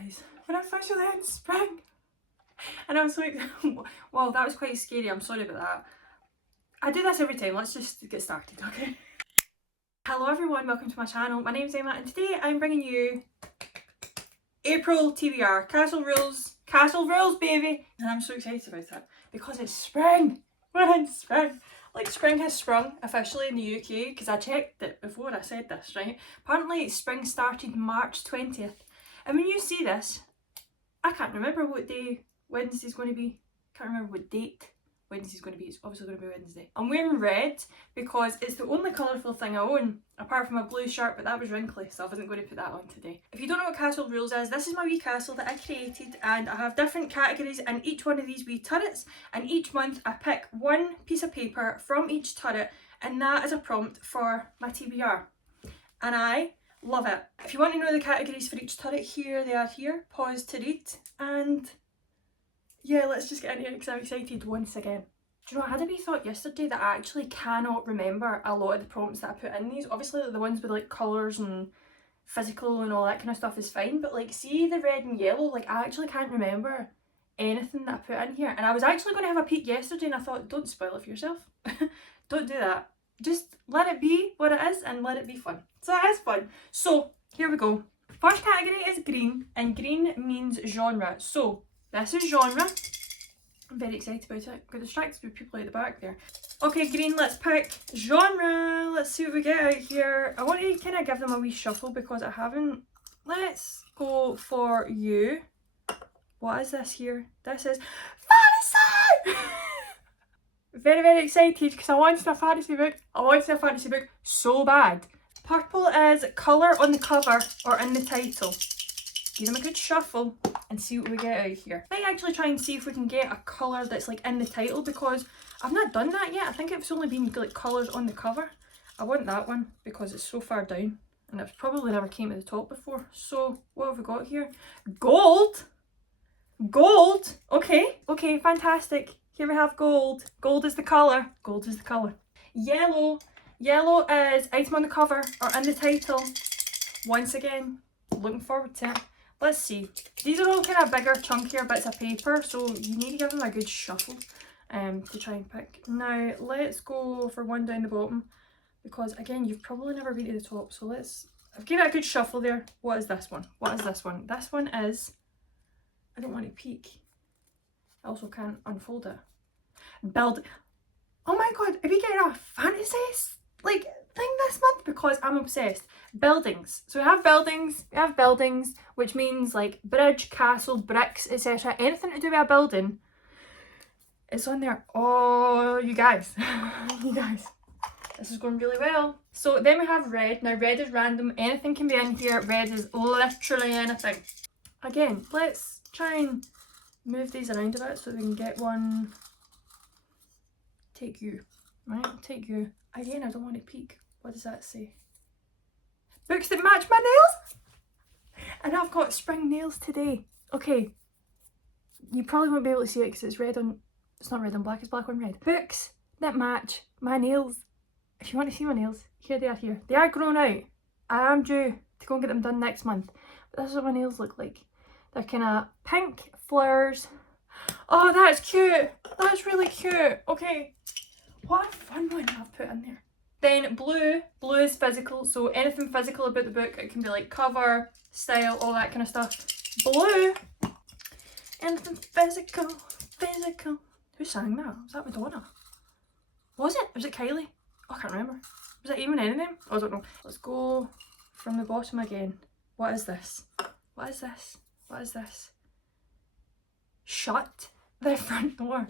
guys, we're officially in spring. And I'm so excited. Well, that was quite scary, I'm sorry about that. I do this every time, let's just get started, okay? Hello everyone, welcome to my channel. My name's Emma and today I'm bringing you April TBR, Castle Rules baby! And I'm so excited about it because it's spring! We're in spring! Like, spring has sprung officially in the UK because I checked it before I said this, right? Apparently spring started March 20th. And when you see this, I can't remember what day Wednesday's going to be. Can't remember what date Wednesday's going to be. It's obviously going to be Wednesday. I'm wearing red because it's the only colourful thing I own, apart from a blue shirt, but that was wrinkly, so I wasn't going to put that on today. If you don't know what Castle Rules is, this is my wee castle that I created, and I have different categories in each one of these wee turrets, and each month I pick one piece of paper from each turret, and that is a prompt for my TBR. And I love it. If you want to know the categories for each turret, here they are here. Pause to read, and yeah, let's just get into it because I'm excited once again. Do you know, I had a wee thought yesterday that I actually cannot remember a lot of the prompts that I put in these. Obviously the ones with like colours and physical and all that kind of stuff is fine, but like, see the red and yellow, like I actually can't remember anything that I put in here. And I was actually going to have a peek yesterday and I thought, don't spoil it for yourself. Don't do that. Just let it be what it is and let it be fun. So it is fun. So here we go. First category is green, and green means genre. So this is genre. I'm very excited about it. Got distracted with people at the back there. Okay, green, let's pick genre. Let's see what we get out here. I want to kind of give them a wee shuffle because I haven't. Let's go for you. What is this here? This is fantasy! Very, very excited because I wanted a fantasy book. I wanted a fantasy book so bad. Purple is colour on the cover or in the title. Give them a good shuffle and see what we get out here. I might actually try and see if we can get a colour that's like in the title because I've not done that yet. I think it's only been like colours on the cover. I want that one because it's so far down and it's probably never came to the top before. So what have we got here? Gold! Gold! Okay, fantastic. Here we have gold. Gold is the colour. Gold is the colour. Yellow. Yellow is item on the cover or in the title. Once again, looking forward to it. Let's see. These are all kind of bigger, chunkier bits of paper, so you need to give them a good shuffle to try and pick. Now, let's go for one down the bottom because, again, you've probably never been to the top, so I've given it a good shuffle there. What is this one? What is this one? This one is, I don't want to peek. I also can't unfold it. Build. Oh my god, are we getting a fantasy like thing this month? Because I'm obsessed. Buildings. So we have buildings, which means like bridge, castle, bricks, etc. Anything to do with a building, it's on there. Oh, you guys. You guys. This is going really well. So then we have red. Now red is random. Anything can be in here. Red is literally anything. Again, let's try and move these around a bit so we can get one. Take you. Right, take you. Again, I don't want to peek. What does that say? Books that match my nails! And I've got spring nails today. Okay. You probably won't be able to see it because it's red on... It's not red on black, it's black on red. Books that match my nails. If you want to see my nails, here they are here. They are grown out. I am due to go and get them done next month. But this is what my nails look like. They're kind of pink flowers. Oh, that's cute. That's really cute. Okay. What a fun one I've put in there. Then blue. Blue is physical. So anything physical about the book. It can be like cover, style, all that kind of stuff. Blue. Anything physical. Physical. Who sang that? Was that Madonna? Was it? Was it Kylie? Oh, I can't remember. Was it even any of them? Oh, I don't know. Let's go from the bottom again. What is this? What is this? What is this? Shut the front door.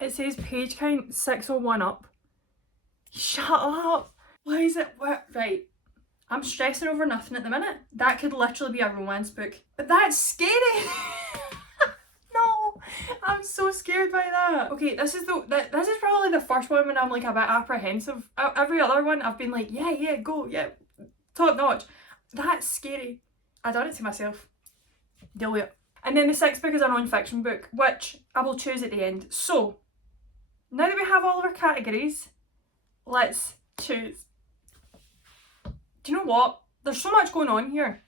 It says page count 601 up. Shut up. Why is it? What? Right. I'm stressing over nothing at the minute. That could literally be a romance book. But that's scary. No. I'm so scared by that. Okay, this is probably the first one when I'm like a bit apprehensive. Every other one I've been like, yeah, go, yeah. Top notch. That's scary. I done it to myself. Deal with it. And then the sixth book is a non-fiction book, which I will choose at the end. So, now that we have all of our categories, let's choose. Do you know what? there's so much going on here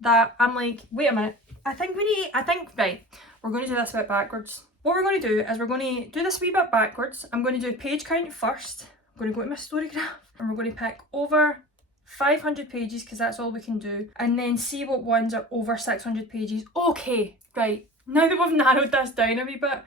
that I'm like, wait a minute, right, we're going to do this a bit backwards. What we're going to do is we're going to do this a wee bit backwards. I'm going to do page count first. I'm going to go to my story graph and we're going to pick over 500 pages because that's all we can do, and then see what ones are over 600 pages. Okay, right, now that we've narrowed this down a wee bit,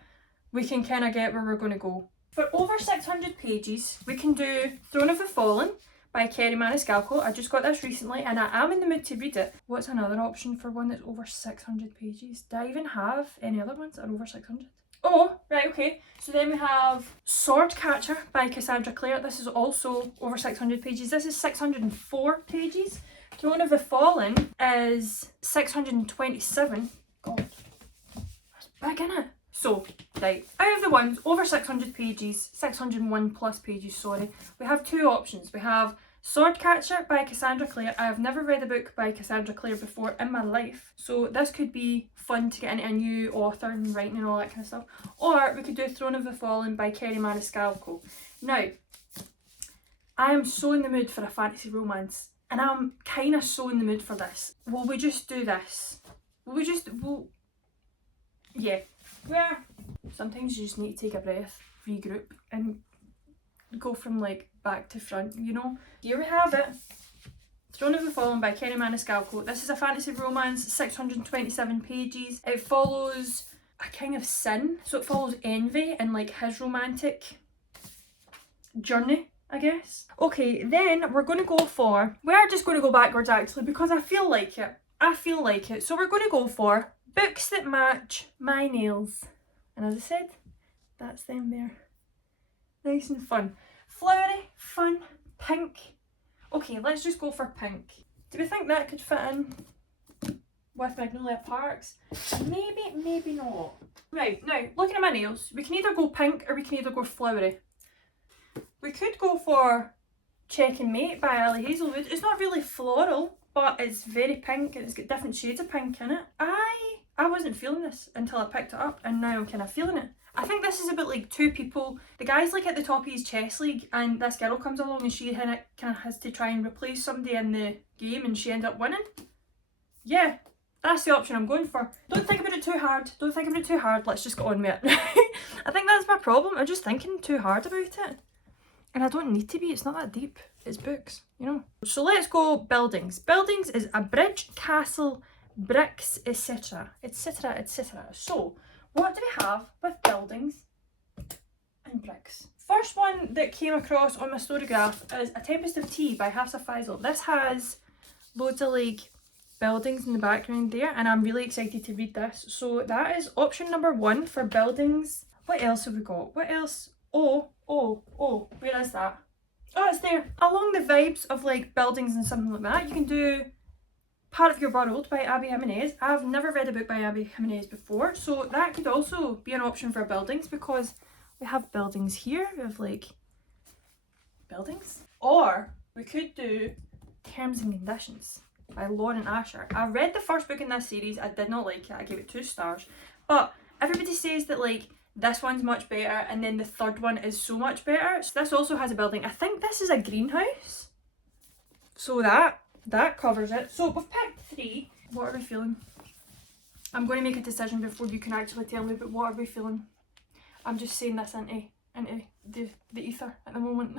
we can kind of get where we're going to go. For over 600 pages, we can do Throne of the Fallen by Kerry Maniscalco. I just got this recently and I am in the mood to read it. What's another option for one that's over 600 pages? Do I even have any other ones that are over 600? Oh, right, okay. So then we have Swordcatcher by Cassandra Clare. This is also over 600 pages. This is 604 pages. Throne of the Fallen is 627. God, that's big, isn't it? So, right, out of the ones over 600 pages, 601 plus pages, sorry, we have two options. We have Swordcatcher by Cassandra Clare. I have never read a book by Cassandra Clare before in my life, so this could be fun to get into a new author and writing and all that kind of stuff. Or we could do Throne of the Fallen by Kerry Maniscalco. Now, I am so in the mood for a fantasy romance, and I'm kind of so in the mood for this. Will we just do this? Yeah. Where sometimes you just need to take a breath, regroup, and go from like back to front, you know? Here we have it. Throne of the Fallen by Kerry Maniscalco. This is a fantasy romance, 627 pages. It follows a king of sin, so it follows Envy and like his romantic journey, I guess. Okay, then we're going to go for, we're just going to go backwards actually because I feel like it. So we're going to go for books that match my nails. And as I said, that's them there. Nice and fun. Flowery, fun, pink. Okay, let's just go for pink. Do we think that could fit in with Magnolia Parks? Maybe, maybe not. Right, now, looking at my nails, we can either go pink or we can either go flowery. We could go for Check and Mate by Ali Hazelwood. It's not really floral, but it's very pink and it's got different shades of pink in it. I wasn't feeling this until I picked it up, and now I'm kind of feeling it. I think this is about like two people. The guy's like at the top of his chess league and this girl comes along and she kind of has to try and replace somebody in the game and she ends up winning. Yeah, that's the option I'm going for. Don't think about it too hard. Let's just get on with it. I think that's my problem. I'm just thinking too hard about it. And I don't need to be. It's not that deep. It's books, you know. So let's go buildings. Buildings is a bridge, castle, bricks, etc. etc. etc. So what do we have with buildings and bricks? First one that came across on my story graph is A Tempest of Tea by Hafsa Faisal. This has loads of like buildings in the background there and I'm really excited to read this. So that is option number 1 for buildings. What else have we got? What else? Oh, where is that? Oh, it's there. Along the vibes of like buildings and something like that, you can do Part of Your World by Abby Jimenez. I've never read a book by Abby Jimenez before, so that could also be an option for buildings because we have buildings here. We have like buildings. Or we could do Terms and Conditions by Lauren Asher. I read the first book in this series. I did not like it. I gave it 2 stars. But everybody says that like this one's much better and then the third one is so much better. So this also has a building. I think this is a greenhouse. So that covers it. So we've picked 3. What are we feeling? I'm going to make a decision before you can actually tell me, but what are we feeling? I'm just saying this into the ether at the moment.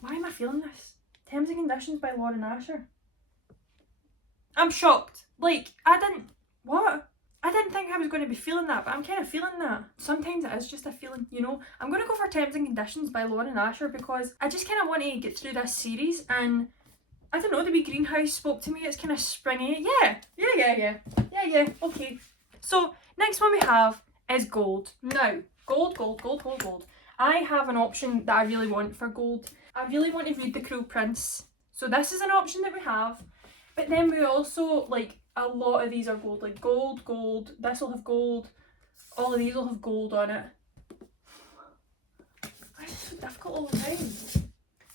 Why am I feeling this? Terms and Conditions by Lauren Asher. I'm shocked. Like, I didn't think I was going to be feeling that, but I'm kind of feeling that. Sometimes it is just a feeling, you know. I'm going to go for Terms and Conditions by Lauren Asher because I just kind of want to get through this series and I don't know, the wee greenhouse spoke to me. It's kind of springy. Yeah, okay. So next one we have is gold. Now, gold. I have an option that I really want for gold. I really want to read The Cruel Prince. So this is an option that we have. But then we also, like, a lot of these are gold. Like gold, this will have gold. All of these will have gold on it. Why is it so difficult all the time?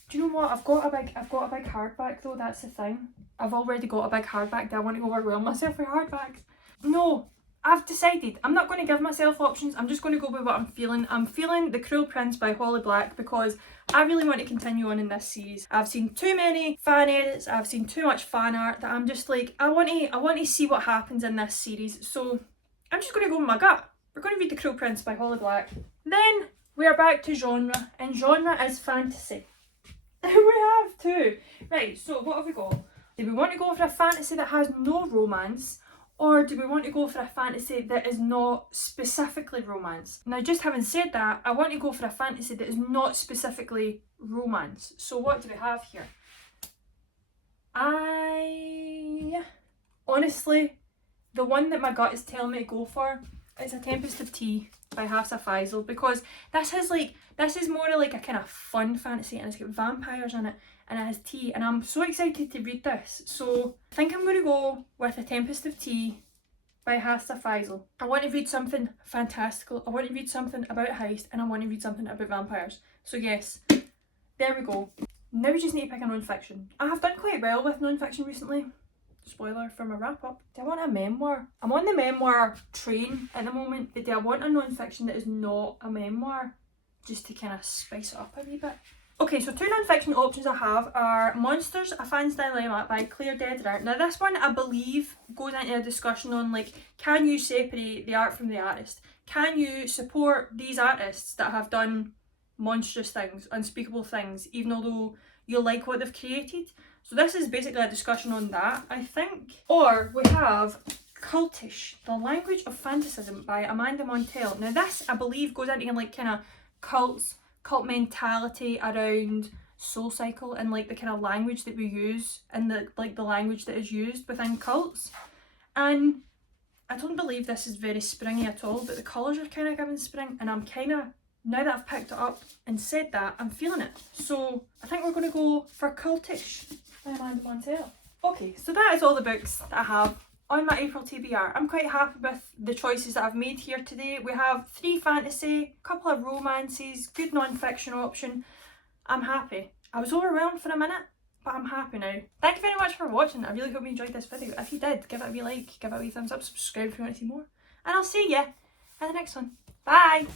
Do you know what? I've got a big hardback though, that's the thing. I've already got a big hardback. Do I want to overwhelm myself with hardbacks? No, I've decided I'm not going to give myself options. I'm just going to go with what I'm feeling. I'm feeling The Cruel Prince by Holly Black because I really want to continue on in this series. I've seen too many fan edits, I've seen too much fan art that I'm just like, I want to see what happens in this series. So I'm just going to go with my gut. We're going to read The Cruel Prince by Holly Black. Then we are back to genre, and genre is fantasy. We have two. Right, so what have we got? Do we want to go for a fantasy that has no romance? Or do we want to go for a fantasy that is not specifically romance? Now, just having said that, I want to go for a fantasy that is not specifically romance. So what do we have here? Honestly, the one that my gut is telling me to go for is A Tempest of Tea by Hafsa Faisal, because this is more like a kind of fun fantasy, and it's got vampires in it, and it has tea, and I'm so excited to read this. So I think I'm going to go with A Tempest of Tea by Hafsa Faisal. I want to read something fantastical, I want to read something about a heist, and I want to read something about vampires. So yes, there we go. Now we just need to pick a non-fiction. I have done quite well with non-fiction recently. Spoiler for my wrap up. Do I want a memoir? I'm on the memoir train at the moment, but do I want a non-fiction that is not a memoir? Just to kind of spice it up a wee bit. Okay, so two non-fiction options I have are Monsters, A Fan's Dilemma by Claire Dederer. Now this one, I believe, goes into a discussion on like, can you separate the art from the artist? Can you support these artists that have done monstrous things, unspeakable things, even although you like what they've created? So this is basically a discussion on that, I think. Or we have Cultish, The Language of Fantasism by Amanda Montell. Now this, I believe, goes into like kind of cult mentality around Soul Cycle and like the kind of language that we use and the language that is used within cults. And I don't believe this is very springy at all, but the colours are kind of giving spring, and I'm kind of, now that I've picked it up and said that, I'm feeling it. So I think we're going to go for Cultish by Amanda Montell. Okay, so that is all the books that I have on my April TBR. I'm quite happy with the choices that I've made here today. We have 3 fantasy, a couple of romances, good non-fiction option. I'm happy. I was overwhelmed for a minute, but I'm happy now. Thank you very much for watching. I really hope you enjoyed this video. If you did, give it a wee like, give it a wee thumbs up, subscribe if you want to see more. And I'll see you in the next one. Bye!